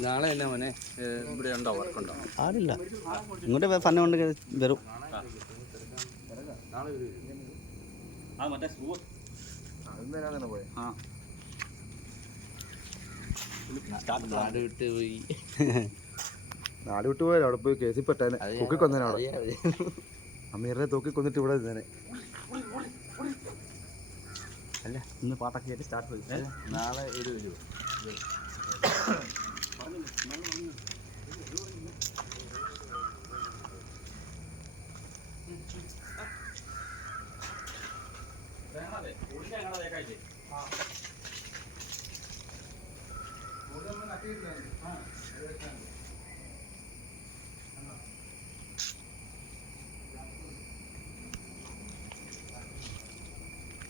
നാളെ എന്നാ മോനെ ഇവിടെ ഉണ്ടോ വർക്കുണ്ടോ? ആരില്ല, ഇങ്ങോട്ട് ഫന്നെ കൊണ്ട് വരും. നാട് വിട്ട് പോയി, നാട് വിട്ട് പോയാലോ? അവിടെ പോയി കേസിൽ പെട്ടേനെ, തൂക്കിക്കൊന്നേനെ. അവിടെ അമീറിനെ തൂക്കിക്കൊന്നിട്ട് ഇവിടെ ഇരുന്നേനെ. അല്ല, ഇന്ന് പാട്ടൊക്കെ ആയിട്ട് സ്റ്റാർട്ട് പോയി. നാളെ ഒരു ആ